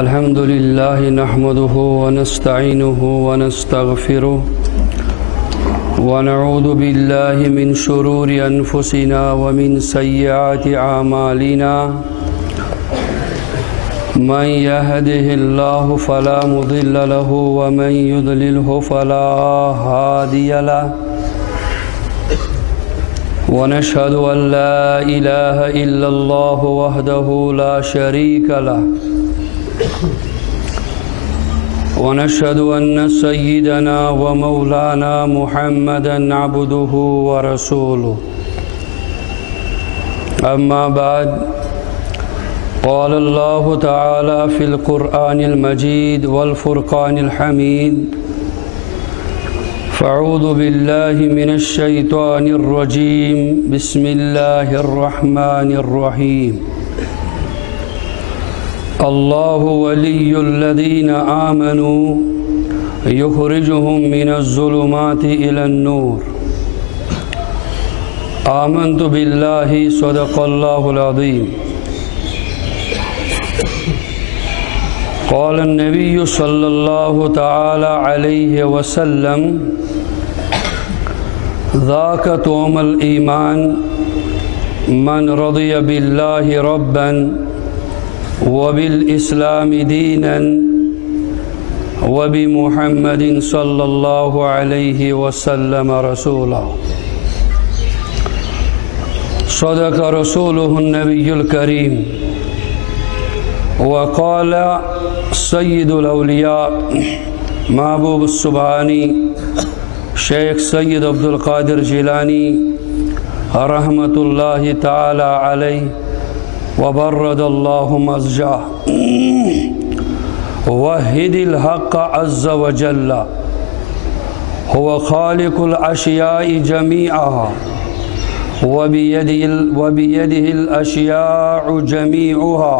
الحمد لله نحمده ونستعينه ونستغفره ونعوذ بالله من شرور أنفسنا ومن سيئات أعمالنا من يهده الله فلا مضل له ومن يضلله فلا هادي له ونشهد أن لا إله إلا الله وحده لا شريك له ونشهد أن سيدنا ومولانا محمدا عبده ورسوله أما بعد قال الله تعالى في القرآن المجيد والفرقان الحميد فأعوذ بالله من الشيطان الرجيم بسم الله الرحمن الرحيم الله ولي الذين آمنوا يخرجهم من الظلمات إلى النور آمنت بالله صدق الله العظيم قال النبي صلى الله تعالى عليه وسلم ذاك طعم الإيمان من رضي بالله ربا وبالإسلام دينا وبمحمد صلى الله عليه وسلم رسولا صدق رسوله النبي الكريم وقال سید الاولیاء محبوب السبحانی شیخ سید عبد القادر جیلانی رحمت اللہ تعالی علیہ وبرد اللہ مضجعہ وحد الحق عز وجل هو خالق الاشیاء جمیعها وبيده الاشیاء جمیعها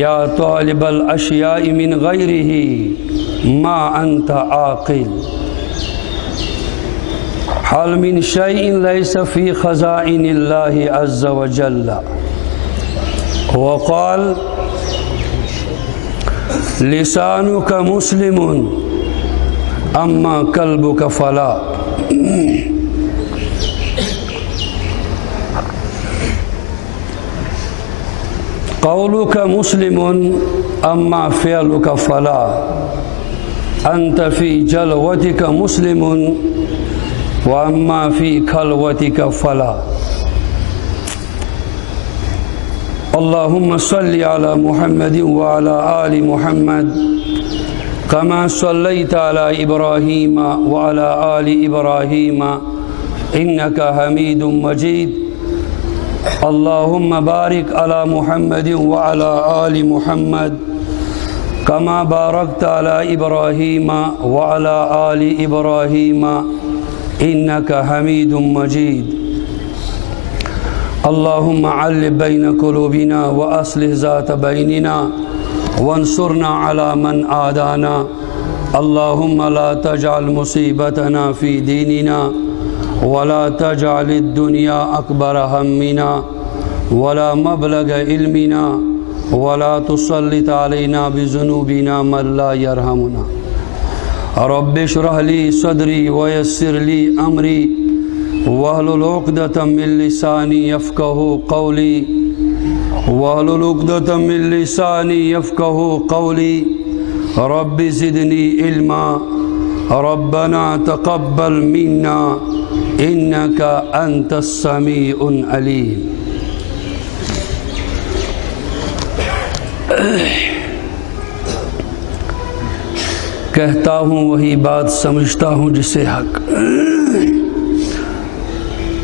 یا طالب الاشیاء من غیرہ ما انت عاقل حل من شیء لیس فی خزائن اللہ عز وجل وقال لسانک مسلم اما قلبک فلا قولك مسلم اما فعلك فلا انت في جلوتك مسلم واما في خلوتك فلا اللهم صل على محمد وعلى آل محمد كما صليت على إبراهيم وعلى آل إبراهيم إنك حميد مجيد اللهم بارك على محمد وعلى آل محمد كما باركت على إبراهيم وعلى آل إبراهيم إنك حميد مجيد اللهم علّ بين قلوبنا وأصلح ذات بيننا وانصرنا على من عادانا اللهم لا تجعل مصيبتنا في ديننا ولا تجعل الدنيا أكبر همنا ولا مبلغ علمنا ولا تسلط علينا بذنوبنا من لا يرحمنا رب اشرح لي صدري ويسر لي أمري واحلل عقدة من لساني يفقهوا قولي واحلل عقدة من لساني يفقهوا قولي رب زدني علما ربنا تقبل منا إنك أنت السميع العليم کہتا ہوں وہی بات سمجھتا ہوں جسے حق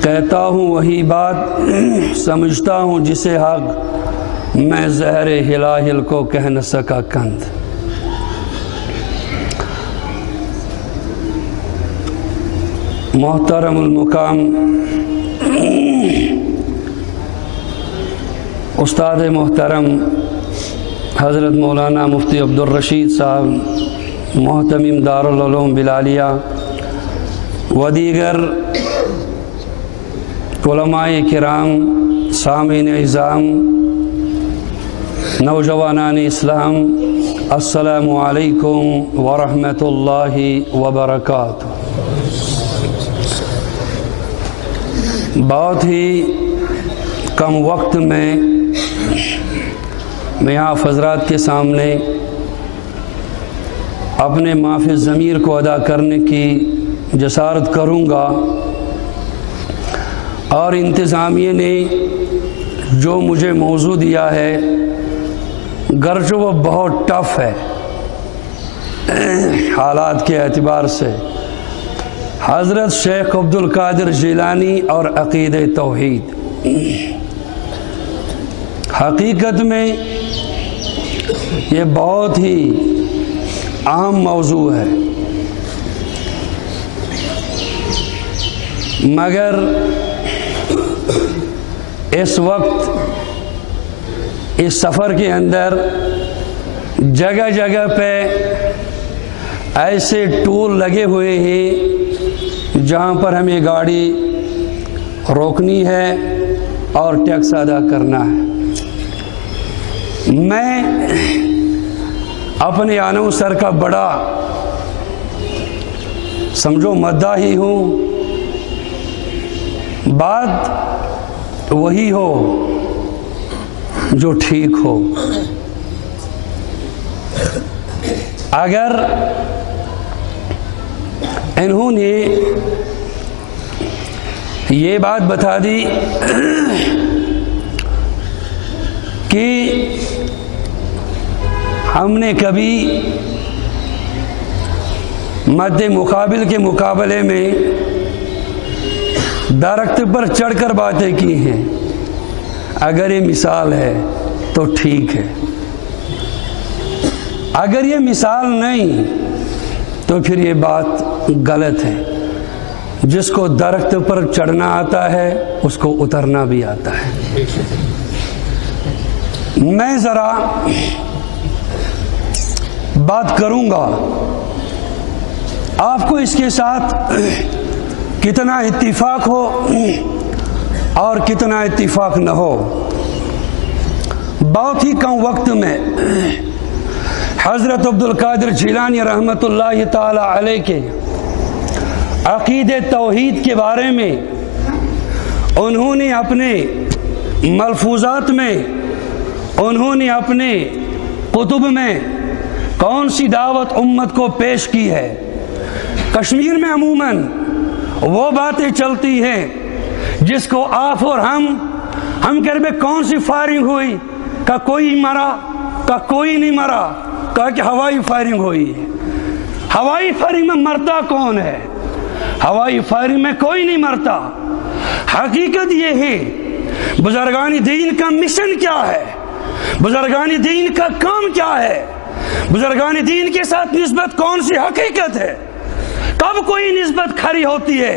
کہتا ہوں وہی بات سمجھتا ہوں جسے حق میں زہر ہلاہل کو کہہ نہ سکا کند محترم المقام استاد محترم حضرت مولانا مفتی عبدالرشید صاحب محتمم دارالعلوم بلالیہ و دیگر علماء کرام، سامعین اعظام، نوجوانان اسلام، السلام علیکم ورحمۃ اللہ وبرکاتہ۔ بہت ہی کم وقت میں آپ حضرات کے سامنے اپنے معافی ضمیر کو ادا کرنے کی جسارت کروں گا، اور انتظامیہ نے جو مجھے موضوع دیا ہے گرچہ وہ بہت ٹف ہے حالات کے اعتبار سے، حضرت شیخ عبد القادر جیلانی اور عقیدہ توحید۔ حقیقت میں یہ بہت ہی اہم موضوع ہے، مگر اس وقت اس سفر کے اندر جگہ جگہ پہ ایسے ٹول لگے ہوئے ہیں جہاں پر ہمیں گاڑی روکنی ہے اور ٹیکس ادا کرنا ہے۔ میں اپنے انوسر کا بڑا سمجھو مداحی ہوں، بات وہی ہو جو ٹھیک ہو۔ اگر انہوں نے یہ بات بتا دی کہ ہم نے کبھی مد مقابل کے مقابلے میں درخت پر چڑھ کر باتیں کی ہیں، اگر یہ مثال ہے تو ٹھیک ہے، اگر یہ مثال نہیں تو پھر یہ بات غلط ہے۔ جس کو درخت پر چڑھنا آتا ہے اس کو اترنا بھی آتا ہے۔ میں ذرا بات کروں گا، آپ کو اس کے ساتھ کتنا اتفاق ہو اور کتنا اتفاق نہ ہو، بہت ہی کم وقت میں حضرت عبد القادر جیلانی رحمۃ اللہ تعالی علیہ کے عقیدہ توحید کے بارے میں انہوں نے اپنے ملفوظات میں، انہوں نے اپنے کتب میں کون سی دعوت امت کو پیش کی ہے۔ کشمیر میں عموماً وہ باتیں چلتی ہیں جس کو آپ اور ہم کہہ رہے کون سی فائرنگ ہوئی، کہ کوئی مرا، کہ کوئی نہیں مرا، کہا کہ ہوائی فائرنگ ہوئی ہے۔ ہوائی فائرنگ میں مرتا کون ہے؟ ہوائی فائرنگ میں کوئی نہیں مرتا۔ حقیقت یہ ہے بزرگان دین کا مشن کیا ہے، بزرگان دین کا کام کیا ہے، بزرگان دین کے ساتھ نسبت کون سی حقیقت ہے، کب کوئی نسبت کھڑی ہوتی ہے۔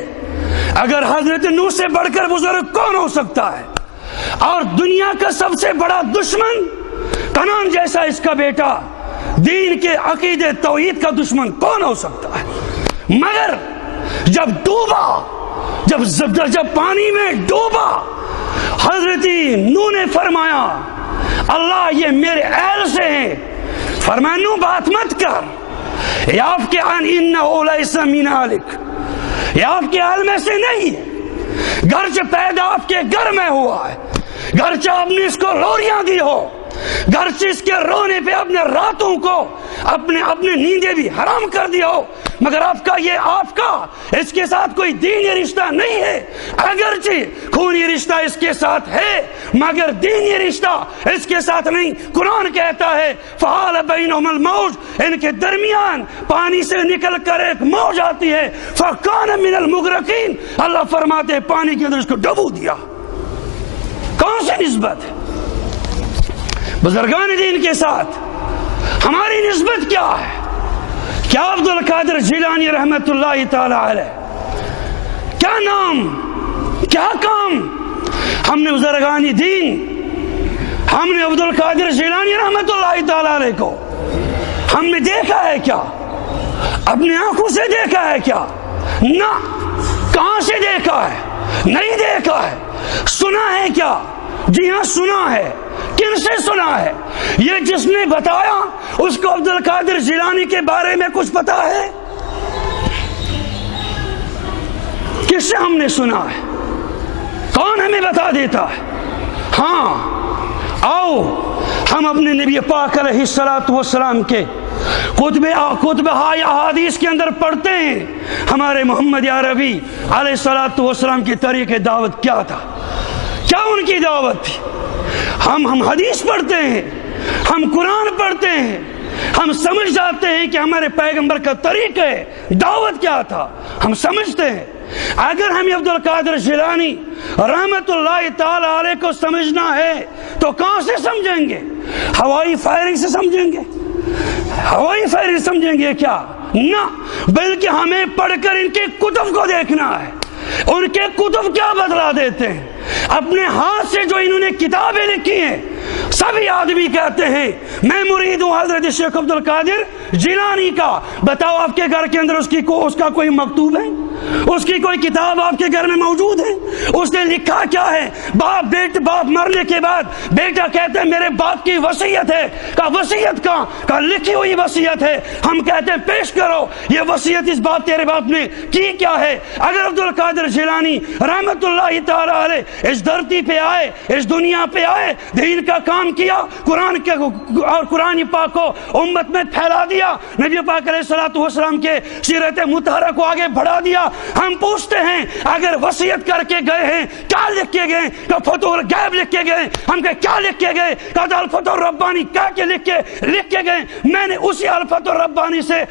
اگر حضرت نوح سے بڑھ کر بزرگ کون ہو سکتا ہے؟ اور دنیا کا سب سے بڑا دشمن کنان جیسا اس کا بیٹا، دین کے عقیدے توحید کا دشمن کون ہو سکتا ہے؟ مگر جب ڈوبا، جب پانی میں ڈوبا، حضرت نوح نے فرمایا اللہ یہ میرے اہل سے ہیں، فرمایا نوح بات مت کر، یہ آپ کے انہو لیس من اہلک، یہ آپ کے اہل میں سے نہیں ہے، گرچہ پیدا آپ کے گھر میں ہوا ہے، گرچہ آپ نے اس کو روریاں دی ہو، گرچہ اس کے رونے پہ اپنے راتوں کو اپنے نیندیں بھی حرام کر دی ہو، مگر آپ کا اس کے ساتھ کوئی دینی رشتہ نہیں ہے۔ اگرچہ خونی رشتہ اس کے ساتھ ہے مگر دینی رشتہ اس کے ساتھ نہیں۔ قرآن کہتا ہے فحال بینہم الموج، ان کے درمیان پانی سے نکل کر ایک موج آتی ہے، فکان من المغرقین، اللہ فرماتے پانی کے اندر اس کو ڈبو دیا۔ کون سی نسبت ہے بزرگان دین کے ساتھ؟ ہماری نسبت کیا ہے؟ کیا عبد القادر جیلانی رحمت اللہ تعالی علیہ، کیا نام، کیا کام ہم نے بزرگان دین، ہم نے عبد القادر جیلانی رحمت اللہ تعالی علیہ کو ہم نے دیکھا ہے کیا؟ اپنے آنکھوں سے دیکھا ہے کیا؟ نہ۔ کہاں سے دیکھا ہے؟ نہیں دیکھا ہے۔ سنا ہے کیا؟ جی ہاں سنا ہے۔ کن سے سنا سنا ہے؟ یہ جس نے بتایا اس کو عبد القادر جیلانی کے بارے میں کچھ پتا ہے؟ کس سے ہم نے سنا ہے؟ کون ہمیں بتا دیتا ہے؟ ہاں آؤ ہم اپنے نبی پاک علیہ السلام کے کتبہ احادیث کے اندر پڑھتے ہیں ہمارے محمد عربی علیہ السلام کی طریق دعوت کیا تھا، کیا ان کی دعوت تھی۔ ہم حدیث پڑھتے ہیں، ہم قرآن پڑھتے ہیں، ہم سمجھ جاتے ہیں کہ ہمارے پیغمبر کا طریقہ دعوت کیا تھا، ہم سمجھتے ہیں۔ اگر ہمیں عبد القادر جیلانی رحمت اللہ تعالی علیہ کو سمجھنا ہے تو کہاں سے سمجھیں گے؟ ہوائی فائرنگ سے سمجھیں گے؟ ہوائی فائرنگ سمجھیں گے کیا؟ نہ، بلکہ ہمیں پڑھ کر ان کے کتب کو دیکھنا ہے، ان کے کتب کیا بدلا دیتے ہیں۔ اپنے ہاتھ سے جو انہوں نے کتابیں لکھی ہیں، سبھی آدمی کہتے ہیں میں مرید ہوں حضرت شیخ عبد القادر جیلانی کا۔ بتاؤ آپ کے گھر کے اندر اس کا کوئی مکتوب ہے؟ اس کی کوئی کتاب آپ کے گھر میں موجود ہے؟ اس نے لکھا کیا ہے؟ باپ مرنے کے بعد بیٹا کہتے ہیں میرے باپ کی وصیت ہے، کا وصیت کا لکھی ہوئی وصیت ہے۔ ہم کہتے ہیں پیش کرو یہ وصیت اس باپ تیرے باپ نے کی کیا ہے۔ اگر عبد القادر جیلانی رحمت اللہ تعالی علیہ اس دھرتی پہ آئے، اس دنیا پہ آئے، دین کا کام کیا، قرآن پاک کو امت میں پھیلا دیا، نبی پاک علیہ السلام کے سیرت مطہرہ کو آگے بڑھا دیا، ہم پوچھتے ہیں اگر وصیت کر کے گئے ہیں کیا لکھ کے گئے؟ کہ فتح الغیب لکھ کے گئے؟ ہم کہ کیا لکھ کے گئے؟ کہ الفتح الربانی کیا کہ لکھ کے گئے؟ میں نے اسی الفتح الربانی سے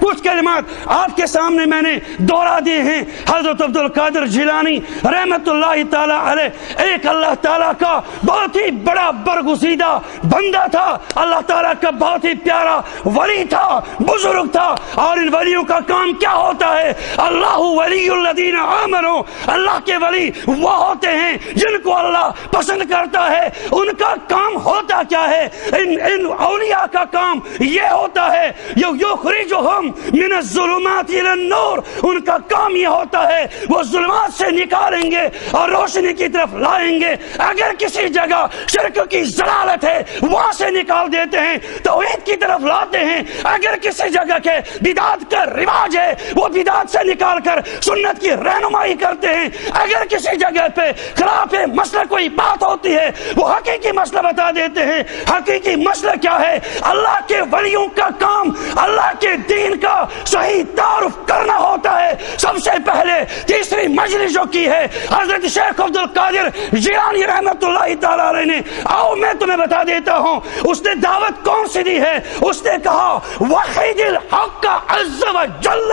کچھ کلمات آپ کے سامنے میں نے دوہرا دیے ہیں۔ حضرت عبد القادر جیلانی رحمت اللہ تعالی علیہ ایک اللہ تعالیٰ کا بہت ہی بڑا برگزیدہ بندہ تھا، اللہ تعالیٰ کا بہت ہی پیارا ولی تھا، بزرگ تھا۔ اور ان ولیوں کا کام کیا ہوتا ہے؟ اللہ ولی الذین آمنوا، اللہ کے ولی وہ ہوتے ہیں جن کو اللہ پسند کرتا ہے۔ ان کا کام ہوتا کیا ہے؟ ان اولیاء کا کام یہ ہوتا ہے یخرجہم من الظلمات الى النور، ان کا کام یہ ہوتا ہے وہ ظلمات سے نکالیں گے اور روشنی کی طرف لائیں گے۔ اگر کسی جگہ شرک کی ضلالت ہے وہاں سے نکال دیتے ہیں، توحید کی طرف لاتے ہیں۔ اگر کسی جگہ کے بدعت کا رواج ہے وہ بدعت سے نکال کر سنت کی رہنمائی کرتے ہیں۔ اگر کسی جگہ پہ خلاف مسئلہ کوئی بات ہوتی ہے وہ حقیقی مسئلہ بتا دیتے ہیں۔ حقیقی مسئلہ کیا ہے؟ اللہ کے ولیوں کا کام اللہ کے دین کا صحیح تعارف کرنا ہوتا ہے۔ سب سے پہلے تیسری مجلس جو کی ہے حضرت شیخ عبد القادر جیلانی رحمت اللہ تعالی علیہ نے، آؤ میں تمہیں بتا دیتا ہوں اس نے دعوت کون سی دی ہے۔ اس نے کہا وحید الحق عز و جل،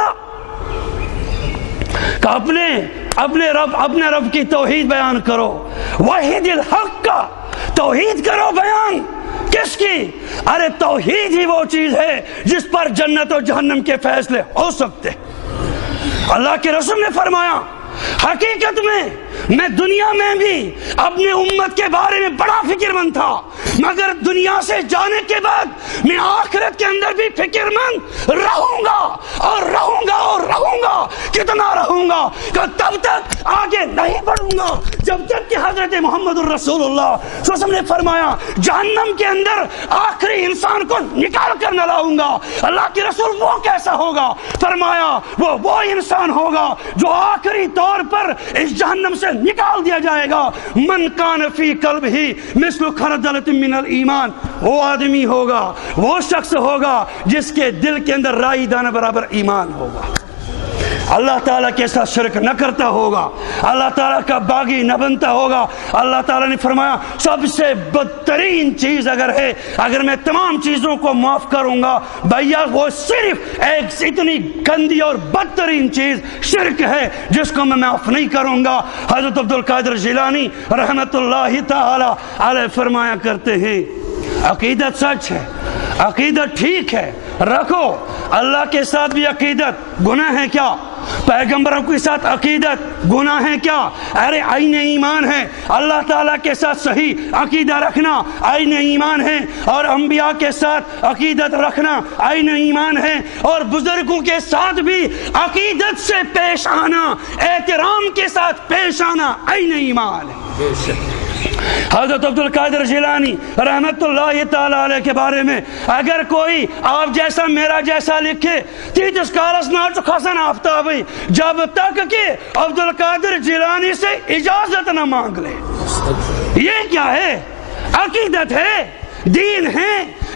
کہ اپنے رب کی توحید بیان کرو۔ وحید الحق کا توحید کرو بیان، کس کی؟ ارے توحید ہی وہ چیز ہے جس پر جنت و جہنم کے فیصلے ہو سکتے۔ اللہ کے رسول نے فرمایا حقیقت میں دنیا میں بھی اپنے امت کے بارے میں بڑا فکر مند تھا، مگر دنیا سے جانے کے بعد میں آخرت کے اندر بھی فکر مند رہوں گا اور رہوں گا اور رہوں گا۔ کتنا رہوں گا؟ کہ تب تک آگے نہیں بڑھوں گا جب تک کہ حضرت محمد الرسول اللہ صلی اللہ علیہ وسلم نے فرمایا جہنم کے اندر آخری انسان کو نکال کر نہ لاؤں گا۔ اللہ کے رسول وہ کیسا ہوگا؟ فرمایا وہ انسان ہوگا جو آخری طور پر اس جہنم سے نکال دیا جائے گا۔ من کان فی قلبہ مثل خردلۃ من الایمان، وہ آدمی ہوگا، وہ شخص ہوگا جس کے دل کے اندر رائی دانہ برابر ایمان ہوگا، اللہ تعالیٰ کے ساتھ شرک نہ کرتا ہوگا، اللہ تعالیٰ کا باغی نہ بنتا ہوگا۔ اللہ تعالیٰ نے فرمایا سب سے بدترین چیز اگر میں تمام چیزوں کو معاف کروں گا بھیا وہ صرف ایک اتنی گندی اور بدترین چیز شرک ہے جس کو میں معاف نہیں کروں گا۔ حضرت عبد القادر جیلانی رحمت اللہ تعالی علیہ فرمایا کرتے ہیں عقیدت سچ ہے، عقیدت ٹھیک ہے، رکھو۔ اللہ کے ساتھ بھی عقیدت گناہ ہے کیا؟ پیغمبروں کے ساتھ عقیدت گناہ ہے کیا؟ ارے عین ایمان ہے۔ اللہ تعالیٰ کے ساتھ صحیح عقیدہ رکھنا عین ایمان ہے، اور انبیاء کے ساتھ عقیدت رکھنا عین ایمان ہے، اور بزرگوں کے ساتھ بھی عقیدت سے پیش آنا، احترام کے ساتھ پیش آنا عین ایمان ہے۔ حضرت عبد القادر جیلانی رحمت اللہ تعالی علیہ کے بارے میں اگر کوئی آپ جیسا میرا جیسا لکھے تیتس کالس ناچ کھسن آفتابی جب تک کہ عبد القادر جیلانی سے اجازت نہ مانگ لے. یہ کیا ہے؟ عقیدت ہے، دین ہے،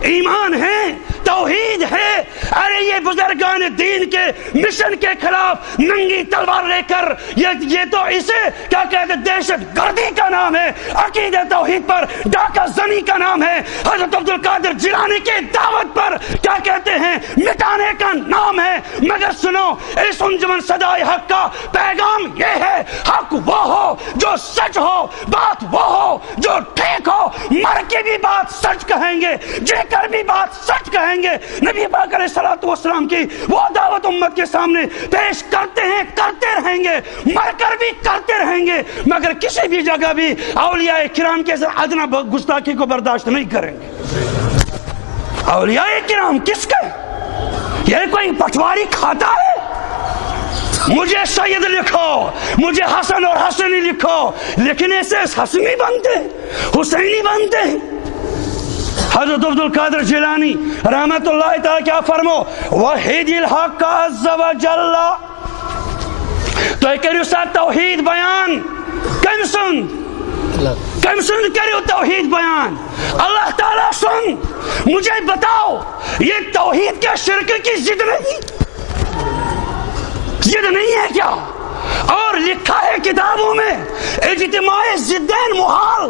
ایمان ہے، توحید ہے. ارے یہ بزرگان دین کے مشن کے خلاف ننگی تلوار لے کر یہ تو اسے کیا کہتے ہیں دہشت گردی کا نام ہے، عقیدت توحید پر ڈاکہ زنی کا نام ہے. حضرت عبد القادر جیلانی کے دعوت پر کیا کہتے ہیں مٹانے کا نام ہے. مگر سنو، اس انجمن صدائے حق کا پیغام یہ ہے، حق وہ ہو جو سچ ہو، بات وہ ہو جو ٹھیک ہو. مر کے بھی بات سچ کہیں گے، جے کر بھی بات سچ کہیں گے. نبی پاک علیہ الصلوۃ والسلام کی وہ دعوت امت کے سامنے پیش کرتے ہیں، کرتے رہیں گے، مر کر بھی کرتے رہیں گے. مگر کسی بھی جگہ بھی اولیاء کرام کے ادنا گستاخی کو برداشت نہیں کریں گے. اولیاء کرام کس کے؟ یہ کوئی پٹواری کھاتا ہے؟ مجھے سید لکھو، مجھے حسن اور حسنی لکھو، لکھنے سے حسنی بنتے، حسینی بنتے. حضرت عبد القادر جیلانی رحمت اللہ تعالیٰ کیا فرمو وحید الحق عز و جل. تو کریو سا توحید بیان کم سن کریو توحید بیان. اللہ تعالیٰ سن مجھے بتاؤ یہ توحید کے شرک کی ضد نہیں ہے کیا؟ اور لکھا ہے کتابوں میں اجتماع ضدین محال،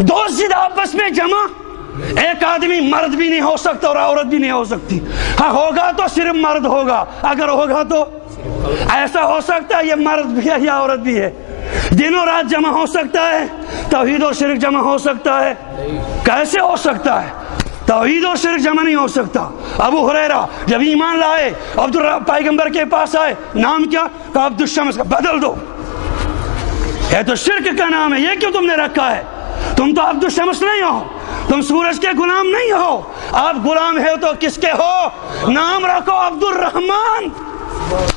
دو ضد آپس میں جمع. ایک آدمی مرد بھی نہیں ہو سکتا اور عورت بھی نہیں ہو سکتی. ہاں ہوگا تو صرف مرد ہوگا، اگر ہوگا تو ایسا ہو سکتا ہے یہ مرد بھی ہے یا عورت بھی ہے. دنوں رات جمع ہو سکتا ہے، توحید اور شرک جمع ہو سکتا ہے؟ کیسے ہو سکتا ہے؟ توحید اور شرک جمع نہیں ہو سکتا. ابو ہریرہ جب ایمان لائے پیغمبر کے پاس آئے، نام کیا؟ کہا عبد الشمس. کا بدل دو، یہ تو شرک کا نام ہے، یہ کیوں تم نے رکھا ہے؟ تم تو عبد الشمس نہیں ہو، تم سورج کے غلام نہیں ہو. آپ غلام ہے تو کس کے ہو؟ نام رکھو عبد الرحمن.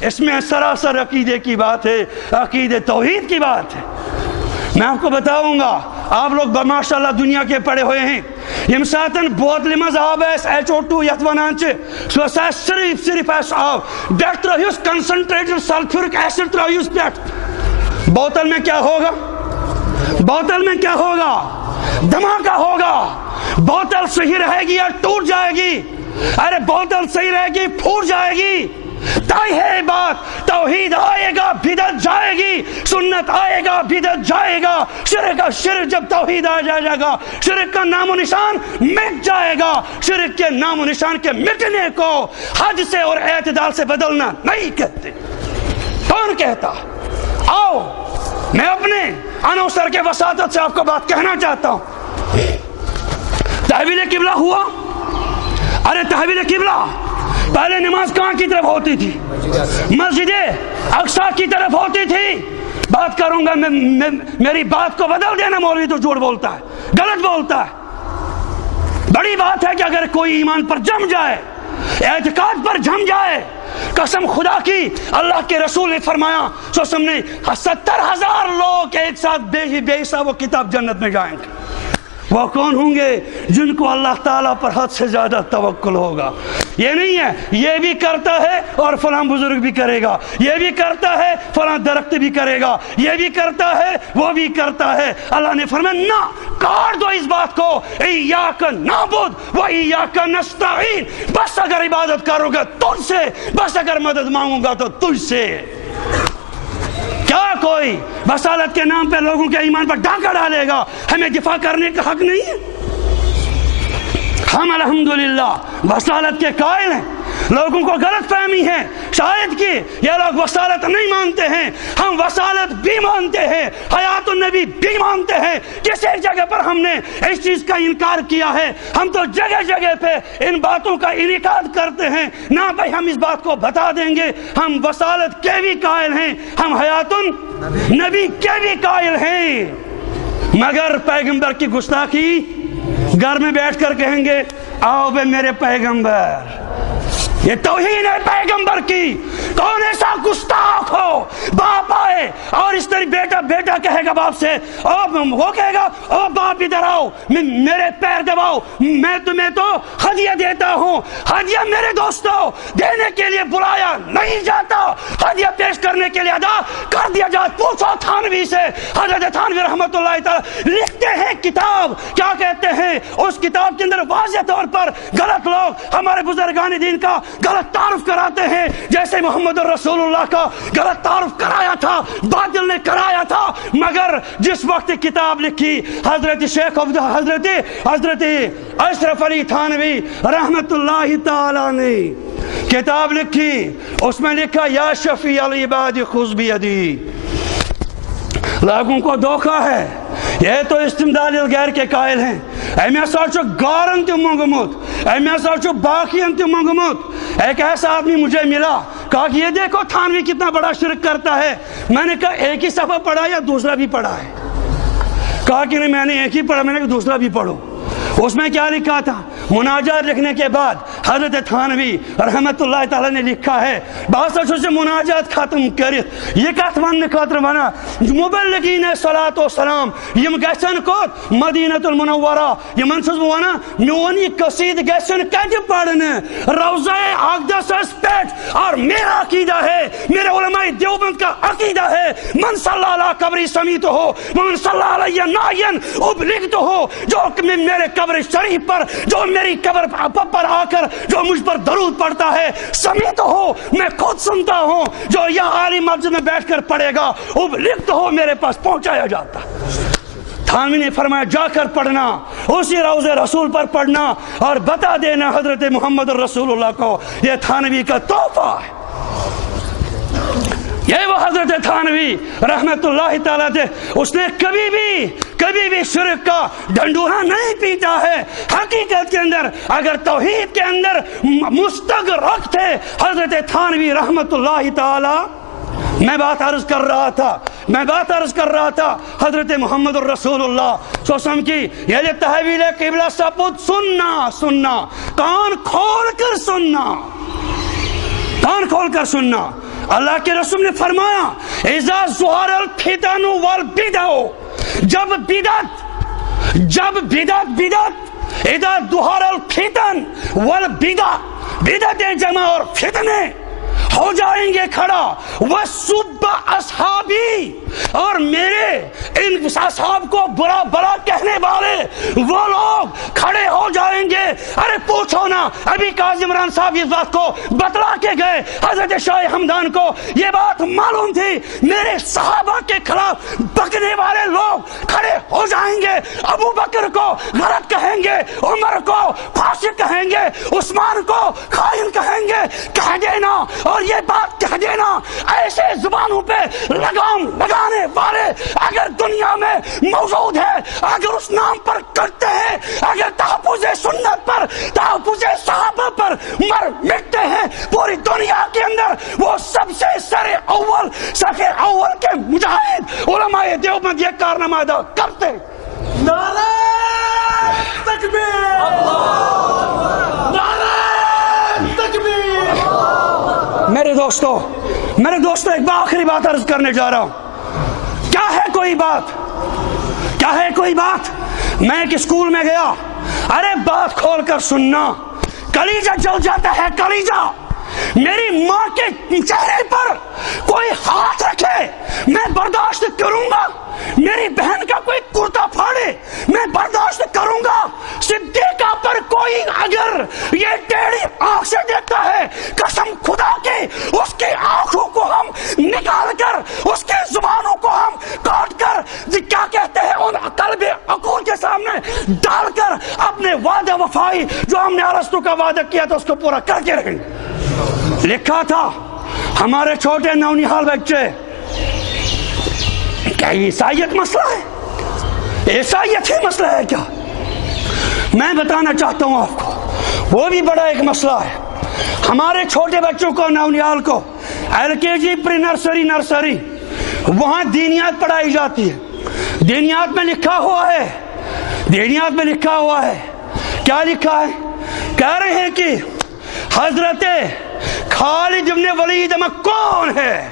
اس میں سراسر عقیدے کی بات ہے، عقیدے توحید کی بات ہے. میں آپ کو بتاؤں گا، آپ لوگ ماشاءاللہ دنیا کے پڑے ہوئے ہیں. یم ساتن بوتل مز آب HO2 یت ونان سو صرف آب بیٹھ ترہوس کنسنٹریٹڈ سلفیورک ایسڈ ترہوس پیٹھ. بوتل میں کیا ہوگا؟ بوتل میں کیا ہوگا؟ دھماکہ ہوگا. بوتل صحیح رہے گی یا ٹوٹ جائے گی؟ ارے بوتل صحیح رہے گی پھوٹ جائے گی. طے ہے بات، توحید آئے گا بدعت جائے گی، سنت آئے گا بدعت جائے گا. شرک جب توحید آ جائے گا شرک کا نام و نشان مٹ جائے گا. شرک کے نام و نشان کے مٹنے کو حد سے اور اعتدال سے بدلنا نہیں کہتے. کون کہتا؟ آؤ میں اپنے انوسر کے وساطت سے آپ کو بات کہنا چاہتا ہوں. تحویل قبلہ ہوا. ارے تحویل قبلہ پہلے نماز کہاں کی طرف ہوتی تھی؟ مسجد اقصی کی طرف ہوتی تھی. بات کروں گا میری بات کو بدل دینا. مولوی تو جھوٹ بولتا ہے، غلط بولتا ہے. بڑی بات ہے کہ اگر کوئی ایمان پر جم جائے، اعتقاد پر جم جائے، قسم خدا کی اللہ کے رسول نے فرمایا سو سمنے 70,000 لوگ ایک ساتھ بے حساب و کتاب جنت میں جائیں گے. وہ کون ہوں گے؟ جن کو اللہ تعالیٰ پر حد سے زیادہ توکل ہوگا. یہ نہیں ہے یہ بھی کرتا ہے اور فلاں بزرگ بھی کرے گا، یہ بھی کرتا ہے فلاں درخت بھی کرے گا، یہ بھی کرتا ہے وہ بھی کرتا ہے. اللہ نے فرمایا نہ، کاٹ دو اس بات کو. ایاک نعبد و ایاک نستعین. بس اگر عبادت کرو گا تجھ سے، بس اگر مدد مانگوں گا تو تجھ سے. کیا کوئی وصالت کے نام پہ لوگوں کے ایمان پر ڈاکہ ڈالے گا؟ ہمیں دفاع کرنے کا حق نہیں ہے؟ ہم الحمدللہ وصالت کے قائل ہیں. لوگوں کو غلط فہمی ہے شاید کہ یہ لوگ وصالت نہیں مانتے ہیں. ہم وصالت بھی مانتے ہیں، حیات النبی بھی مانتے ہیں. کسی جگہ پر ہم نے اس چیز کا انکار کیا ہے؟ ہم تو جگہ جگہ پہ ان باتوں کا انعقاد کرتے ہیں. نہ بھائی ہم اس بات کو بتا دیں گے ہم وصالت کے بھی قائل ہیں، ہم حیات النبی کے بھی قائل ہیں. مگر پیغمبر کی گستاخی گھر میں بیٹھ کر کہیں گے آؤ بے میرے پیغمبر، یہ توہین ہے پیغمبر کی. کون ایسا گستاخ ہو باپ آئے اور اس طرح بیٹا کہے گا باپ سے, وہ کہے گا او باپ ادھر آؤ, میرے پیر دباؤ, میں تمہیں تو ہدیہ دیتا ہوں. ہدیہ میرے دوستوں دینے کے لیے بلایا نہیں جاتا, ہدیہ پیش کرنے کے لیے ادا کر دیا جاتا. پوچھو تھانوی سے, حضرت تھانوی رحمت اللہ تعالی لکھتے ہیں کتاب, کیا کہتے ہیں اس کتاب کے اندر واضح طور پر غلط لوگ ہمارے بزرگان دین کا غلط تعارف کراتے ہیں, جیسے محمد رسول اللہ کا غلط تعارف کرایا تھا, باطل نے کرایا تھا. مگر جس وقت کتاب لکھی حضرت شیخ حضرت اشرف علی تھانوی رحمت اللہ تعالی نے کتاب لکھی, اس میں لکھا یا شفیع العباد خذ بیدی. لوگوں کو دھوکہ ہے, یہ تو استمداد الغیر کے قائل ہیں. امی سوچو گارن تھی منگمت, امی سوچو باقین تھی منگمت. ایک ایسا آدمی مجھے ملا, کہا کہ یہ دیکھو تھانوی کتنا بڑا شرک کرتا ہے. میں نے کہا ایک ہی صفحہ پڑھا یا دوسرا بھی پڑھا ہے؟ کہا کہ نہیں میں نے ایک ہی پڑھا, میں نے کہا دوسرا بھی پڑھو. اس میں کیا لکھا تھا؟ مناجات لکھنے کے بعد حضرت تھانوی رحمت اللہ تعالی نے لکھا ہے بہت سے مناجات ختم کرت یہ کت ون خاطر ونا مبلغین صلاۃ و سلام یم گژھن کوت مدینۃ المنورہ یمن چھس بہ ونان میون یہ قصید گژھن کتہ پڑھنے روضہ اقدس پہ. اور میرا عقیدہ ہے, میرے علماء دیوبند کا عقیدہ ہے, من صلی علی قبری سمیتہ ہو من صلی علی نائین ابلغتہ ہو, جو میرے قبر شریف پر, جو میری قبر پر آ کر جو مجھ پر درود پڑھتا ہے سمیت ہو, میں خود سنتا ہوں, جو یہ عالی مسجد میں بیٹھ کر پڑھے گا ابلغت ہو میرے پاس پہنچایا جاتا. تھانوی نے فرمایا جا کر پڑھنا, اسی روضہ رسول پر پڑھنا اور بتا دینا حضرت محمد رسول اللہ کو. یہ تھانوی کا تحفہ ہے. یہ وہ حضرت تھانوی رحمت اللہ تعالیٰ تھے, اس نے کبھی بھی شرک کا ڈنڈورا نہیں پیتا ہے. حقیقت کے اندر اگر توحید کے اندر مستغرق تھے حضرت تھانوی رحمت اللہ تعالیٰ. میں بات عرض کر رہا تھا حضرت محمد الرسول اللہ صلی اللہ علیہ وسلم کی یہ تحویل قبلہ ثبوت سننا کان کھول کر سننا. اللہ کے رسول نے فرمایا اذا ظہر الفتن والبدع, جب بدعت اذا ظہر الفتن والبدع, بدعتیں جمع اور فتنے ہو جائیں گے کھڑا, وَسُبَّ اصحابی, اور میرے ان اصحاب کو برا بلا کہنے والے وہ لوگ کھڑے ہو جائیں گے. ارے پوچھو نا, ابھی قاضی عمران صاحب اس بات کو بتلا کے گئے, حضرت شاہ ہمدان کو یہ بات معلوم تھی, میرے صحابہ کے خلاف بکنے والے لوگ کھڑے ہو جائیں گے. ابو بکر کو غلط کہیں گے, عمر کو فاسق کہیں گے, عثمان کو خائن کہیں گے. کہہ دینا اور یہ بات کہہ دینا, ایسے زبانوں پہ لگام لگانے والے اگر دنیا میں موجود ہے, اگر اس نام پر کرتے ہیں, اگر تحفظ سنت پر تحفظ صحابہ پر مٹتے ہیں پوری دنیا کے اندر, وہ سب سے صف اول کے مجاہد علماء دیوبند یہ کارنامہ ادا کرتے. نعرہ تکبیر, نعرہ تکبیر. میرے دوستو ایک آخری بات عرض کرنے جا رہا ہوں. کیا ہے کوئی بات؟ میں ایک اسکول میں گیا, ارے بات کھول کر سننا, کلیجہ جل جاتا ہے کلیجہ. میری ماں کے چہرے پر کوئی ہاتھ رکھے میں برداشت کروں گا, میری بہن کا کوئی کرتا پھاڑے میں برداشت کروں گا, صدیقہ پر کوئی اگر یہ ٹیڑھی آنکھ سے دیکھتا ہے, قسم خدا کی اس کی آنکھوں کو ہم نکال کر, اس کے زبانوں کو ہم کاٹ کر, کیا کہتے ہیں ان قلب عقول کے سامنے ڈال کر اپنے وعدہ وفائی جو ہم نے ارسطو کا وعدہ کیا تھا اس کو پورا کر کے رہیں گے. لکھا تھا ہمارے چھوٹے نونہال بچے, کیا عیسائیت مسئلہ ہے؟ عیسائیت ہی مسئلہ ہے کیا؟ میں بتانا چاہتا ہوں آپ کو, وہ بھی بڑا ایک مسئلہ ہے. ہمارے چھوٹے بچوں کو نونہال کو LKG پری نرسری وہاں دینیات پڑھائی جاتی ہے. دینیات میں لکھا ہوا ہے, کیا لکھا ہے؟ کہہ رہے ہیں کہ حضرت خالد بن ولید میں کون ہے؟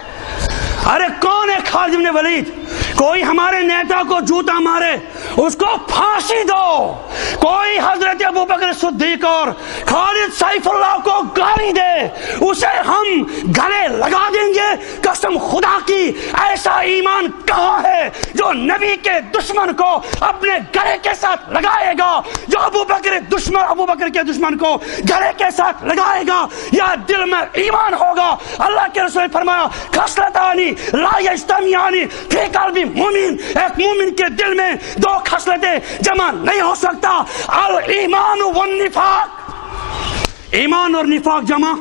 ارے کون ہے خالد بن ولید؟ کوئی ہمارے نیتا کو جوتا مارے اس کو پھانسی دو، کوئی حضرت ابوبکر صدیق اور خالد سیف اللہ کو گالی دے اسے ہم گلے لگا دیں گے۔ قسم خدا کی ایسا ایمان کہاں ہے جو نبی کے دشمن کو اپنے گلے کے ساتھ لگائے گا، جو ابوبکر کے دشمن کو گلے کے ساتھ لگائے گا؟ یا دل میں ایمان ہوگا۔ اللہ کے رسول نے فرمایا خصلتانی لا یجتمعانی فی قلب مومن، ایک مومن کے دل میں دو خصلتیں جمع نہیں ہو سکتا، الایمان والنفاق، ایمان اور نفاق جمع۔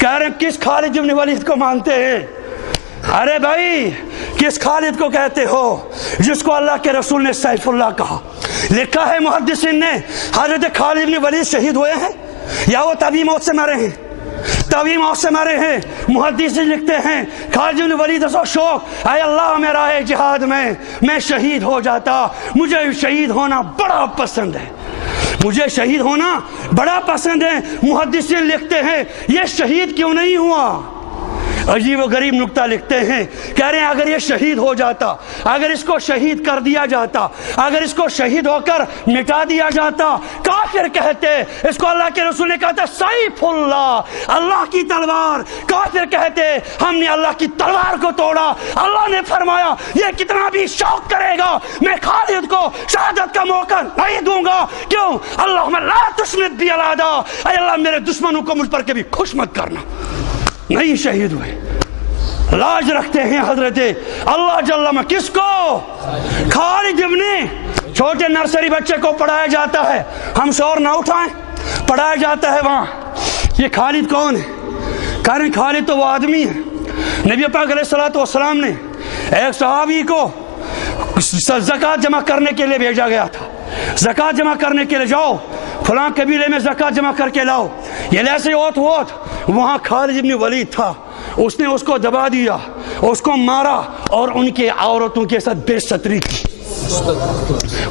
کہہ رہے ہیں کس خالد بن ولید کو مانتے ہیں؟ ارے بھائی کس خالد کو کہتے ہو جس کو اللہ کے رسول نے سیف اللہ کہا؟ لکھا ہے محدثین نے حضرت خالد بن ولید شہید ہوئے ہیں یا وہ طبی موت سے مرے ہیں؟ طبی موت سے مرے ہیں۔ محدثین لکھتے ہیں خالد بن ولید کا شوق، اے اللہ میرا ہے جہاد میں شہید ہو جاتا، مجھے شہید ہونا بڑا پسند ہے، مجھے شہید ہونا بڑا پسند ہے۔ محدثین لکھتے ہیں یہ شہید کیوں نہیں ہوا؟ عجیب و غریب نکتہ لکھتے ہیں، کہہ رہے ہیں اگر یہ شہید ہو جاتا، اگر اس کو شہید کر دیا جاتا، اگر اس کو شہید ہو کر مٹا دیا جاتا، کافر کہتے اس کو، اللہ کے رسول نے کہا سیف اللہ، اللہ کی تلوار، کافر کہتے ہم نے اللہ کی تلوار کو توڑا۔ اللہ نے فرمایا یہ کتنا بھی شوق کرے گا میں خالد کو شہادت کا موقع نہیں دوں گا۔ کیوں؟ اللہم لا تشمت بی الاعداء، اے اللہ میرے دشمنوں کو مجھ پر کبھی خوش مت کرنا۔ نہیں شہید ہوئے، لاج رکھتے ہیں حضرت اللہ جل میں کس کو؟ خالد ابن، چھوٹے نرسری بچے کو پڑھایا جاتا ہے، ہم شور نہ اٹھائیں، پڑھایا جاتا ہے وہاں، یہ خالد کون ہے؟ کہہ رہے ہیں خالد تو وہ آدمی ہے، نبی پاک علیہ السلام نے ایک صحابی کو زکوٰۃ جمع کرنے کے لیے بھیجا گیا تھا، زکوٰۃ جمع کرنے کے لیے جاؤ فلاں قبیلے میں زکوٰۃ جمع کر کے لاؤ، یہ ایسے اوت وہاں خالد بن ولید تھا، اس نے اس کو دبا دیا، اس کو مارا اور ان کے عورتوں کے ساتھ بے ستری کی۔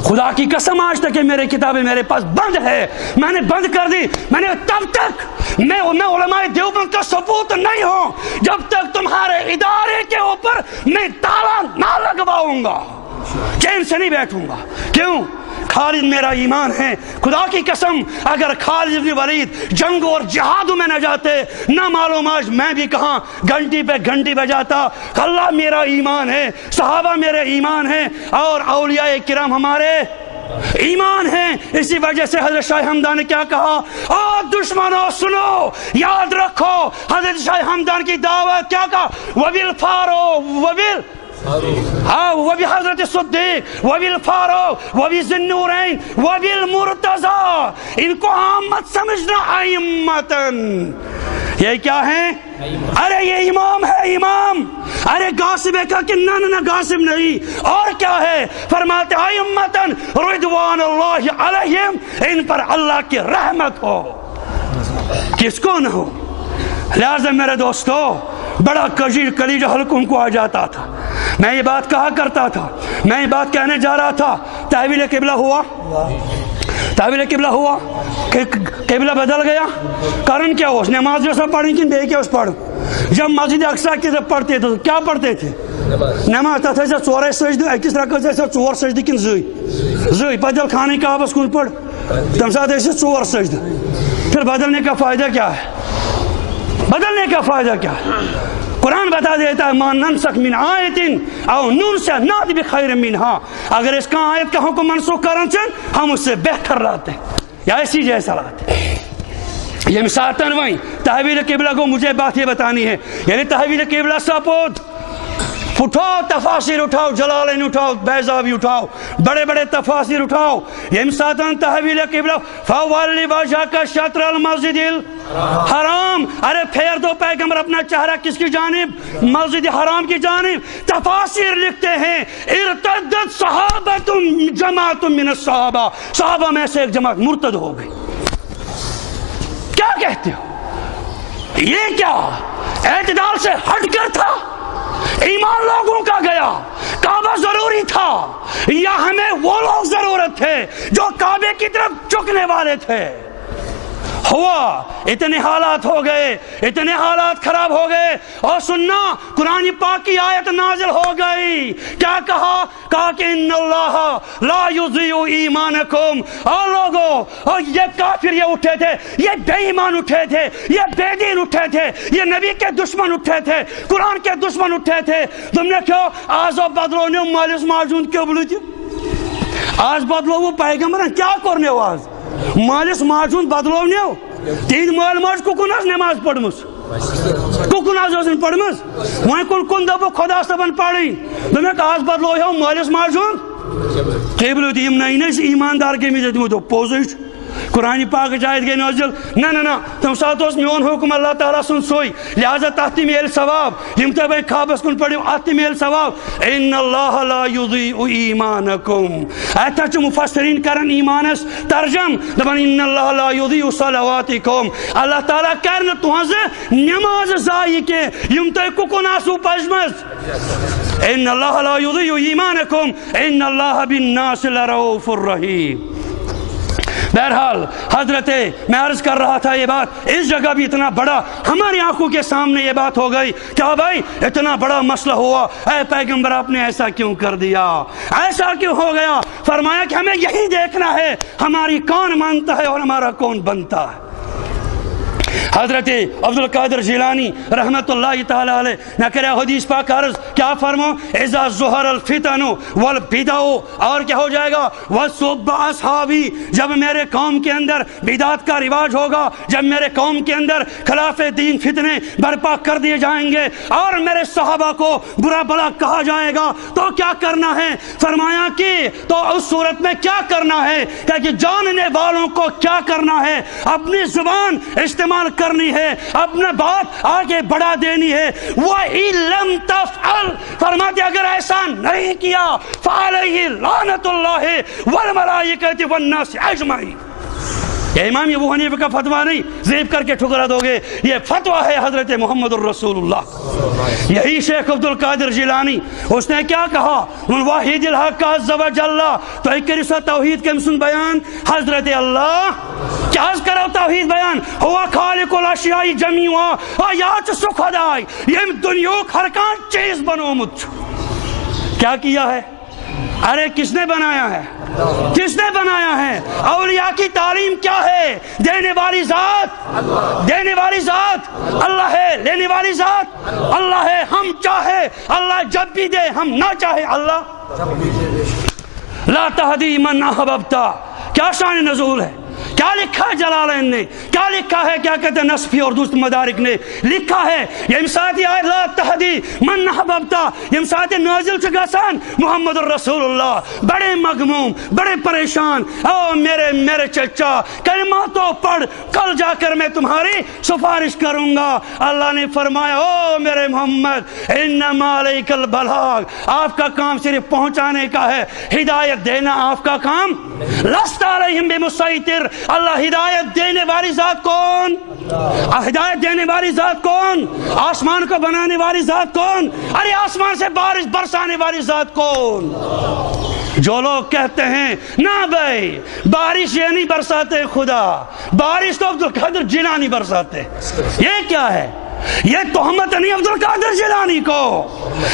خدا کی قسم آج تک میرے کتابیں میرے پاس بند ہے، میں نے بند کر دی، میں نے تب تک میں علماء دیوبند کا ثبوت نہیں ہوں جب تک تمہارے ادارے کے اوپر میں تالا نہ لگواؤں گا، چین سے نہیں بیٹھوں گا۔ کیوں؟ خالد میرا ایمان ہے۔ خدا کی قسم اگر خالد بن ولید جنگ اور جہادوں میں نہ جاتے، نہ معلوم آج میں بھی کہاں گھنٹی پہ گھنٹی بجاتا۔ اللہ میرا ایمان ہے، صحابہ میرے ایمان ہے، اور اولیاء کرام ہمارے ایمان ہیں۔ اسی وجہ سے حضرت شاہ ہمدان نے کیا کہا؟ دشمنوں سنو، یاد رکھو حضرت شاہ ہمدان کی دعوت کیا کہا؟ وبحضرت الصدیق وبالفاروق وبذی-النورین وبالمرتضی، ان کو عامت سمجھنا ائمتن، یہ کیا ہے؟ ارے یہ امام ہے، امام۔ ارے غاصب ہے کہا کہ نہ غاصب نہیں، اور کیا ہے؟ فرماتے ائمتن رضوان اللہ علیہم، ان پر اللہ کی رحمت ہو، کس کو نہ ہو۔ لہذا میرے دوستو بڑا کلیجہ حلقوں کو آ جاتا تھا، میں یہ بات کہا کرتا تھا، میں یہ بات کہنے جا رہا تھا، تحویل قبلہ ہوا، تحویل قبلہ ہوا، قبلہ بدل گیا، کارن کیا ہو؟ نماز جو سب پڑھیں کہ بے کیا اس پڑھ؟ جب مسجد اقصیٰ کی جب پڑھتے تھے کیا پڑھتے تھے؟ نماز تتھ ایسا ژورے سجدہ، اکس رکعت ایسا ژور سجدہ کن زی بدل خانے کعبس کن پڑھ، تم ساتھ ایسے ژور سجدہ۔ پھر بدلنے کا فائدہ کیا ہے؟ بدلنے کا فائدہ کیا ہے؟ قرآن بتا دیتا ہے ما ننسخ من آیت او ننسخ نأتی بخیر منہا، اگر اس کا آیت کا حکم منسوخ کرن چن ہم اس سے بہتر لاتے ہیں یا اسی جیسا لاتے ہیں۔ یہ مثالتاً وہیں تحویل قبلہ کو مجھے بات یہ بتانی ہے، یعنی تحویل قبلہ سپود اٹھاؤ، تفاسیر اٹھاؤ، جلالین اٹھاؤ، بیضاوی اٹھاؤ، بڑے بڑے تفاسیر اٹھاؤ، یہ مثالتاً تحویل قبلہ فَوَلِّ وَجْهَكَ شَطْرَ الْمَسْجِدِ الْحَرَامِ، ارے پھیر دو پیغمبر اپنا چہرہ کس کی جانب؟ مسجد حرام کی جانب۔ تفاسیر لکھتے ہیں ارتدت صحابۃ جماعۃ من الصحابہ، صحابہ میں سے ایک جماعت مرتد ہو گئی۔ کیا کہتے ہو؟ یہ کیا اعتدال سے ہٹ کر تھا؟ ایمان لوگوں کا گیا، کعبہ ضروری تھا یا ہمیں وہ لوگ ضرورت تھے جو کعبے کی طرف جھکنے والے تھے؟ ہوا, اتنے حالات ہو گئے, اتنے حالات خراب ہو گئے, اور سننا قرآن پاک کی آیت نازل ہو گئی. کیا کہا کہ ان اللہ لا یضیع ایمانکم. اور لوگوں, اور یہ کافر یہ اٹھے تھے, یہ بے ایمان اٹھے تھے, یہ بے دین اٹھے تھے, یہ نبی کے دشمن اٹھے تھے, قرآن کے دشمن اٹھے تھے. تم نے کیوں آز و بدلو نیو مالس ماجون کیوں بلو تھی آز بدلو وہ پیغمبرن کیا کرنے ہو آز مالس ماجون بدلو نیو تین مال ماج ککن آز نماز پڑھمس ککن آز اوسن پڑھمس وہیں کن دبو خدا صبن پڑھی دمیں آز بدلو ہو مالس ماجون قبلو تھی نئی نئی ایماندار کے میں جاتی تو پوزش قرآن پاک جائد گئی نازل نا تم ساتھ اس میون حکم اللہ تعالیٰ سن سوئی لہذا تحتی میل ثواب یم تبیں خوابس کن پڑھو آتی میل ثواب ان اللہ لا یضیع ایمانکم. ایتھا چھ مفسرین کرن ایمانس ترجم دبن ان اللہ لا یضیع صلواتکم. اللہ تعالیٰ کرن تہنز نماز ضائع کے یم تہ ککن آسو پجمز. ان اللہ لا یضیع ایمانکم ان اللہ بالناس لرؤوف الرحیم. بہرحال حضرت میں عرض کر رہا تھا یہ بات اس جگہ بھی اتنا بڑا ہماری آنکھوں کے سامنے یہ بات ہو گئی. کیا بھائی اتنا بڑا مسئلہ ہوا, اے پیغمبر آپ نے ایسا کیوں کر دیا, ایسا کیوں ہو گیا؟ فرمایا کہ ہمیں یہی دیکھنا ہے ہماری کون مانتا ہے اور ہمارا کون بنتا ہے. حضرت عبدالقادر جیلانی رحمت اللہ تعالی علیہ نہ کرے حدیث پاک عرض کیا فرمو اذا ظہر الفتن والبدع, اور کیا ہو جائے گا وسب اصحابی, جب میرے قوم کے اندر بدعت کا رواج ہوگا, جب میرے قوم کے اندر خلاف دین فتنے برپا کر دیے جائیں گے اور میرے صحابہ کو برا بلا کہا جائے گا تو کیا کرنا ہے؟ فرمایا کہ تو اس صورت میں کیا کرنا ہے کہ جاننے والوں کو کیا کرنا ہے, اپنی زبان استعمال کرنی ہے, اپنا بات آگے بڑھا دینی ہے. وَإِن لَمْ تَفْعَلْ, فرماتے اگر ایسا نہیں کیا فَعَلَيْهِ لَعْنَةُ اللَّهِ وَالْمَلَائِكَةِ وَالنَّاسِ أَجْمَعِينَ. یہ امام ابو حنیفہ کا فتویٰ نہیں, زیب کر کے ٹھکرا دو گے, یہ فتویٰ ہے حضرت محمد الرسول اللہ. یہی شیخ عبدالقادر جیلانی اس نے کیا کہا واحد الحق عز و جل, تو ایک رسالہ توحید کے مسن بیان حضرت اللہ کیا کرو توحید بیان ہوا خالق الاشیاء جمیعا آیات سکھدائی یہ دنیوک ہر کان چیز بنومت. کیا کیا ہے؟ ارے کس نے بنایا ہے؟ کس نے بنایا ہے؟ اولیاء کی تعلیم کیا ہے؟ دینے والی ذات, دینے والی ذات اللہ ہے, لینے والی ذات اللہ ہے. ہم چاہے اللہ جب بھی دے, ہم نہ چاہے اللہ لا تہدی من احببت. کیا شان نزول ہے, کیا لکھا ہے جلالین نے, کیا لکھا ہے, کیا کہتے ہیں نصفی اور دوست مدارک نے لکھا ہے یہ مساعدی آیت لا تہدی من احببتا, یہ مساعدی نازل چکاسان محمد الرسول اللہ بڑے مغموم بڑے پریشان, او میرے چچا کلماتوں پڑھ کل جا کر میں تمہاری سفارش کروں گا. اللہ نے فرمایا او میرے محمد انما علیک البلاغ, آپ کا کام صرف پہنچانے کا ہے, ہدایت دینا آپ کا کام. لست علیہم بمسیطر, اللہ ہدایت دینے والی ذات کون؟ ہدایت دینے والی ذات کون؟ آسمان کو بنانے والی ذات کون؟ ارے آسمان سے بارش برسانے والی ذات کون؟ جو لوگ کہتے ہیں نہ بھائی بارش یہ نہیں برساتے خدا, بارش تو عبدالقادر جیلانی برساتے, یہ کیا ہے؟ یہ تہمت نہیں عبدالقادر جیلانی کو,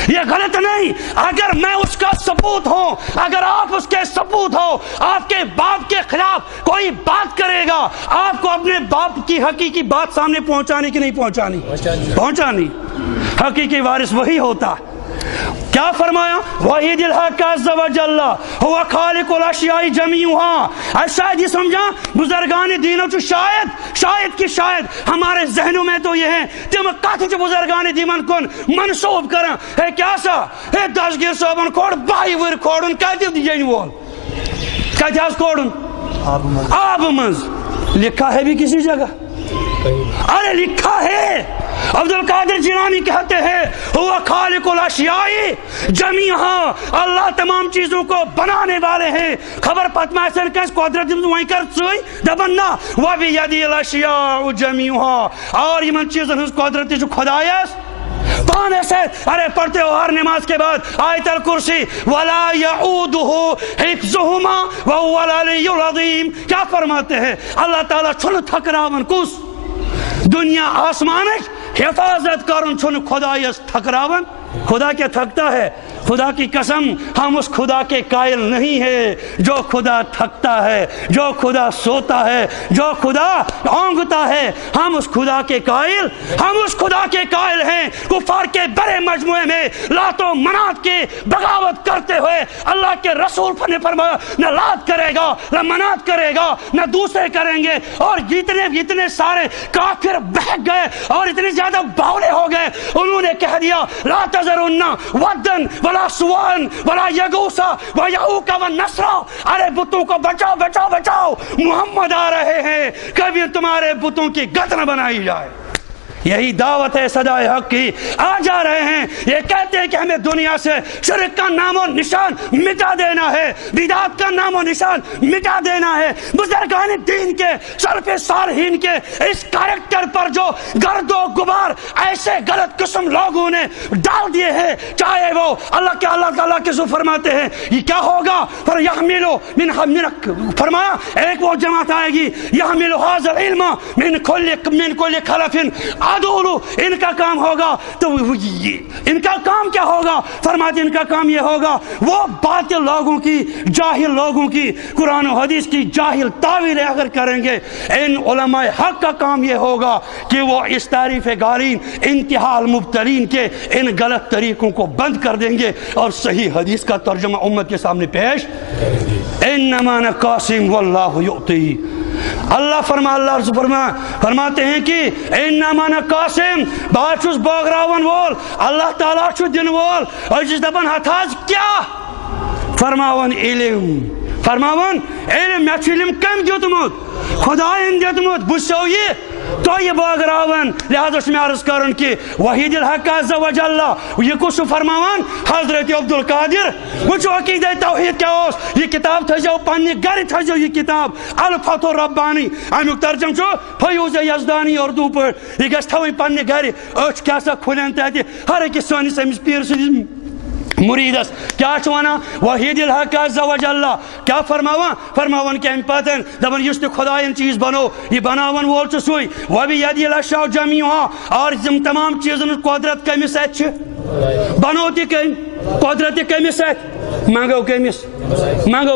یہ غلط نہیں. اگر میں اس کا ثبوت ہوں, اگر آپ اس کے ثبوت ہو, آپ کے باپ کے خلاف کوئی بات کرے گا, آپ کو اپنے باپ کی حقیقی بات سامنے پہنچانی کہ نہیں پہنچانی؟ پہنچانی. حقیقی وارث وہی ہوتا. کیا فرمایا وحید الحق عز و جل ہوا خالق الاشیاء جمیعا. شاید یہ سمجھا بزرگان دینوں چو شاید کی شاید ہمارے ذہنوں میں تو یہ ہے تم کہتے چو بزرگان دیمن کن منصوب کریں ہے کیا سا ہے دشگیر صاحبان کوڑ بائی ور کوڑن کہتے دیجئے وول کہتے آس کوڑن آب منز لکھا ہے بھی کسی جگہ, ارے لکھا ہے. عبدالقادر جیلانی کہتے ہیں ہوا خالق الاشیاء جمیعا, اللہ تمام چیزوں کو بنانے والے ہیں. خبر پتما ایسا کس قدرت وہیں کر سوئی دبنا وَبِيَدِي الْأَشْيَاءُ جَمِيعُهَا, اور یہ من چیزن ہز قدرت جو خدایس زبان سے ارے پڑھتے ہو ہر نماز کے بعد آیت الکرسی ولا یعودہ حفظہما وہو العلی العظیم. کیا فرماتے ہیں اللہ تعالیٰ چھن تھکراون کس دنیا آسمانک حفاظت کرن چھن خدایس تھکراون. خدا کیا تھکتا ہے؟ خدا کی قسم ہم اس خدا کے قائل نہیں ہیں جو خدا تھکتا ہے، جو خدا سوتا ہے، جو خدا اونگتا ہے. ہم اس خدا کے قائل ہیں کفار کے بڑے مجموعے میں لات و منات کی بغاوت کرتے ہوئے اللہ کے رسول نے فرمایا نہ لات کرے گا نہ منات کرے گا نہ دوسرے کریں گے. اور جتنے سارے کافر بہک گئے اور اتنے زیادہ باولے ہو گئے انہوں نے کہہ دیا لا تذرن ودن ولا سوان ولا یغوثا ویعوق ونسرا. ارے بتوں کو بچاؤ بچاؤ بچاؤ، محمد آ رہے ہیں، کبھی تمہارے بتوں کی گت نہ بنائی جائے. یہی دعوت ہے صدائے حق کی. آ جا رہے ہیں یہ کہتے ہیں کہ ہمیں دنیا سے شرک کا نام و نشان مٹا دینا ہے، بدعت کا نام و نشان مٹا دینا ہے. بزرگان دین کے سلف صالحین کے اس کریکٹر پر جو گرد و غبار ایسے غلط قسم لوگوں نے ڈال دیے ہیں، چاہے وہ اللہ تعالیٰ کے سو فرماتے ہیں یہ کیا ہوگا پر یحملو من فرمایا ایک وہ جماعت آئے گی یحملو ھذا العلم من کل خلف عدولو. ان کا کام ہوگا تو ان کا کام کیا ہوگا؟ فرماتے ان کا کام یہ ہوگا وہ باطل لوگوں کی، جاہل لوگوں کی قرآن و حدیث کی جاہل تعویلیں اگر کریں گے، ان علماء حق کا کام یہ ہوگا کہ وہ اس تعریف غالین انتہا المبتلین کے ان غلط طریقوں کو بند کر دیں گے اور صحیح حدیث کا ترجمہ امت کے سامنے پیش. انما انا قاسم واللہ یعطی. اللہ فرماتے ہیں کہ انما انا قاسم بہت چھس بٲگراون وول، اللہ تعالیٰ چھُ دن وول. اور جس دپان ہتھاز کیا فرماون علم مےٚ چھُ علم کٔمۍ دیُتمُت؟ خدایَن دیُتمُت. بہٕ چھُسو یہ تو یہ بٲگراون. لہذا چھُ مےٚ عرض کرُن کہ وحید الحق عز وجل یہ کُس چھُ فرماوان؟ حضرت عبدالقادر. وٕچھو عقیدہ توحید کیا اوس. یہ کتاب تھٲیزیو پننہِ گرِ تھٲیزیو یہ کتاب الفتح الربانی. امیُک ترجم چھُ فیوض یزدانی اردو پٲٹھۍ. یہ گژھِ تھاوٕنۍ پننہِ گرِ. أچھ کیٛاہ سا کھُلن تتہِ ہر أکِس سٲنِس أمِس پیٖر سٕنٛدِس مریدس کیا چھوانا وحید الحق عز وجل کیا فرماوان کہ پتن دپن اس خدائن چیز بنو یہ بناون وول چھ سوئی وبیدی الاشیاء جمیعا. اور تمام چیزن قدرت کمس اتھ بنو تہ قدرت کمس اتھ منگو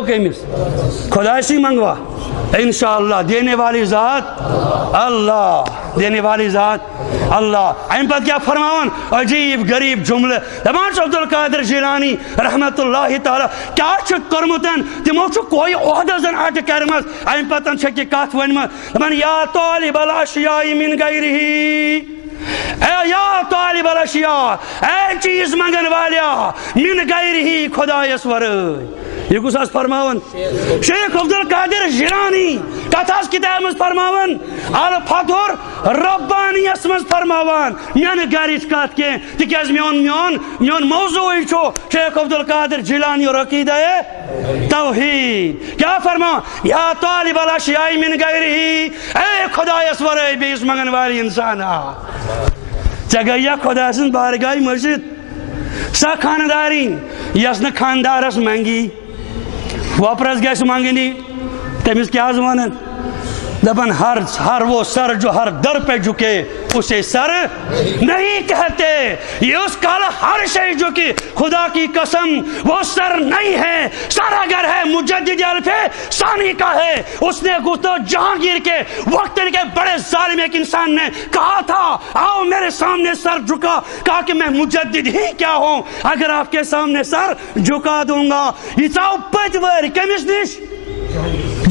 کمس خدا سی منگوا انشاءاللہ. دینے والی ذات اللہ. ام پتہ کیا فرماون عجیب غریب جملہ دپان عبدالقادر جیلانی رحمت اللہ تعالی کیا کرمتن تمو کوئی عہدہ زن اٹ کرمت. ام پتن چھ کت ونمت دپان یا طالب الاشیاء من غیرہ. یا طالب الاشیاء اے چیز منگن والیا من غیرہ خدایس ورٲے. یہ کس آس فرماون؟ شیخ عبدالقادر جیلانی کت آس کتاب مز فرماون الفتح ربانی اس مز فرماون. میانہ گرچ کت کی تکیاز میون موضوع چھو شیخ عبدالقادر جیلانی اور عقیدہ توحید. کیا فرما یا طالب الاشیاء من غیرہ اے خدایس ورٲے بیس منگن والی انسانا. ژےٚ گٔیا خدا سٕنٛز بارگاہ مسجد سا خاندارین یس نہٕ خاندارس منگی وپرس گژھِ منگنی تٔمِس کیٛاہ حظ ونان دپان ہر وہ سر جو ہر در پہ جھکے اسے سر نہیں کہتے. یہ اس کال ہر شے جو کہ خدا کی قسم وہ سر نہیں ہے. سر اگر ہے مجدد الف ثانی کا ہے. اس نے گفتو جہانگیر کے وقت کے بڑے ظالم ایک انسان نے کہا تھا آؤ میرے سامنے سر جھکا. کہا کہ میں مجدد ہی کیا ہوں اگر آپ کے سامنے سر جھکا دوں گا. یہ ژاو پٔتۍ وٲرۍ کٔمِس نِش؟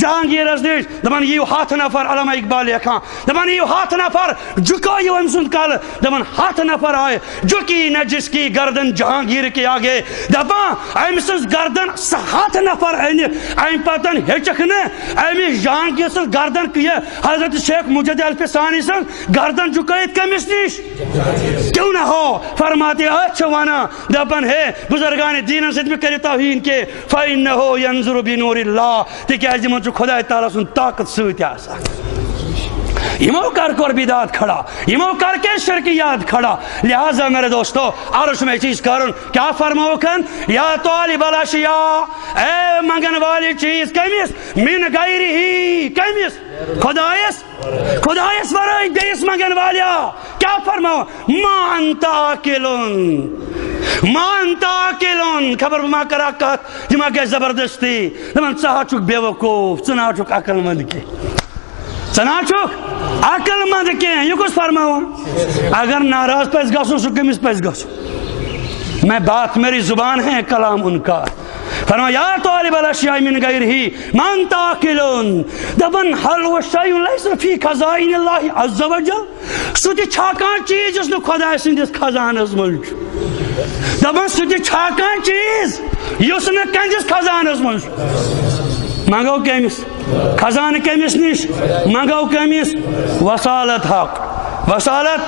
جہانگیرس نش. دپان یہ ہاتھ نفر علامہ اقبال لیکھان دپان یہ ہاتھ نفر جھکایو ام سند کل. دپان ہاتھ نفر آئے جھکی نہ جس کی گردن جہانگیر کے آگے. دپان ام سز گردن ہاتھ نفر ام پتن ہچک نا امس جہانگیر سز گردن یہ حضرت شیخ مجدد الف ثانی سز گردن جھکائیت کمس نش کیوں نہ ہو. فرماتے اچھا وانا دپان ہے بزرگان دین سے بھی کرے توہین کے فإنه ينظر بنور اللہ. تکیاز خدا تعالیٰ سن طاقت ست آسان. یمو کر کر بدعت کھڑا، یمو کر کے شرکیات کھڑا. لہذا میرے دوستو عرش میں چیز کرن کیا فرماؤ کن یا طالب الاشیاء، اے منگن والی چیز کمیس من غیر ہی کمیس خدایس ورائے دیس منگن والیا کیا فرماؤ ما انت آکلن ما انت آکلن. خبر ما کرا کت جمع کے زبردستی دمن ژھا چھُکھ بے وقوف ژٕ نہ چھُکھ عقل مند کی، ژٕ نہ چھُکھ عقل مند کینٛہہ. یہ کُس فرماوان اگر ناراض پزِ گژھُن سُہ کٔمِس پزِ گژھُن؟ میں بات میری زبان ہے کلام ان کا. فرمایا یا طالب الاشیاء من غیر ہی ما انت آکلن. دپن حل و شیء لیس فی خزائن اللہ عز وجل. سُہ تہِ چھا کانٛہہ چیز یُس نہٕ خۄداے سٕنٛدِس خزانس منٛز چھُ. دپن سُہ تہِ چھا کانٛہہ چیز یُس نہٕ کہندِس خزانس منٛز چھُ. منگو کٔمِس خزانہ کٔمِس نِش منگو کٔمِس وصالت حق وصالت.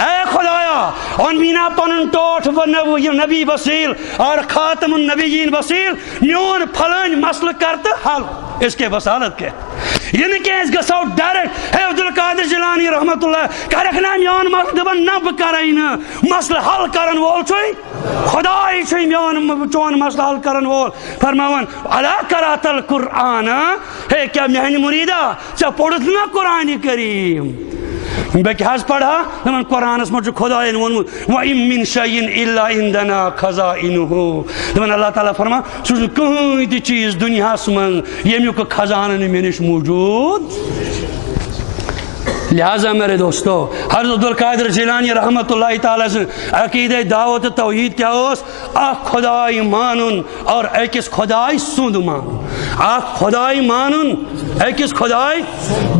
اے خدایا ان بینا پنن ٹوٹھ و نبی وسیل اور خاتم النبیین وسیل میون پھلن مسئلہ کرتے حل. اس کے وصالت کے یہ کہ اس گسو ڈائریکٹ ہے عبدالقادر جیلانی رحمت اللہ کرک نا میون مسئلہ دپن نہ بہ کرے نا مسئلہ حل کرن وول چھوئی خدائی چھوئی میون چون مسئلہ حل کرن وول. فرماون الا قرأت القرآن، ہے کیا میانی مریدہ ژےٚ پوٚرُتھ نا قرآن کریم؟ بے کیاز پڑھا دپن قرآنس مجھ خدایَن ووٚنمُت وَإِن مِّن شَيْءٍ إِلَّا عِندَنَا خَزَائِنُهُ. دپن اللہ تعالیٰ فرما سُہ چھُنہٕ کٕہٕنۍ تہِ چیٖز دُنیاہس منٛز ییٚمیُک خزانہٕ نہٕ مےٚ نِش موجوٗد. لہذا میرے دوستو حضرت عبدالقادر جیلانی رحمت اللہ تعالیٰ سے عقیدہ دعوت توحید کیا اس اخ خدائی مانن اور ایکس خدائی سند مانن. اخ خدائی مانن ایکس خدائی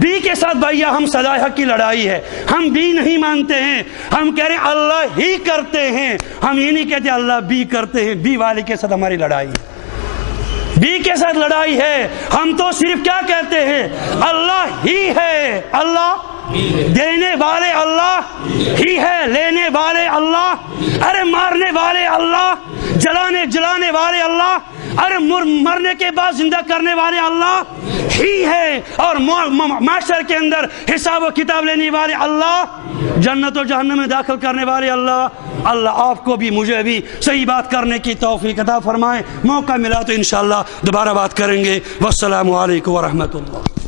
بی کے ساتھ بھائیہ ہم صدائے حق کی لڑائی ہے. ہم بی نہیں مانتے ہیں، ہم کہہ رہے ہیں اللہ ہی کرتے ہیں. ہم یہ نہیں کہتے اللہ بی کرتے ہیں. بی والے کے ساتھ ہماری لڑائی ہے، بی کے ساتھ لڑائی ہے. ہم تو صرف کیا کہتے ہیں اللہ ہی ہے، اللہ دینے والے اللہ ہی ہے، لینے والے اللہ، ارے مارنے والے اللہ، جلانے والے اللہ، ارے مرنے کے بعد زندہ کرنے والے اللہ ہی ہے، اور معاشر کے اندر حساب و کتاب لینے والے اللہ، جنت و جہنم میں داخل کرنے والے اللہ. اللہ آپ کو بھی مجھے بھی صحیح بات کرنے کی توفیق عطا فرمائے. موقع ملا تو انشاءاللہ دوبارہ بات کریں گے. والسلام علیکم ورحمۃ اللہ.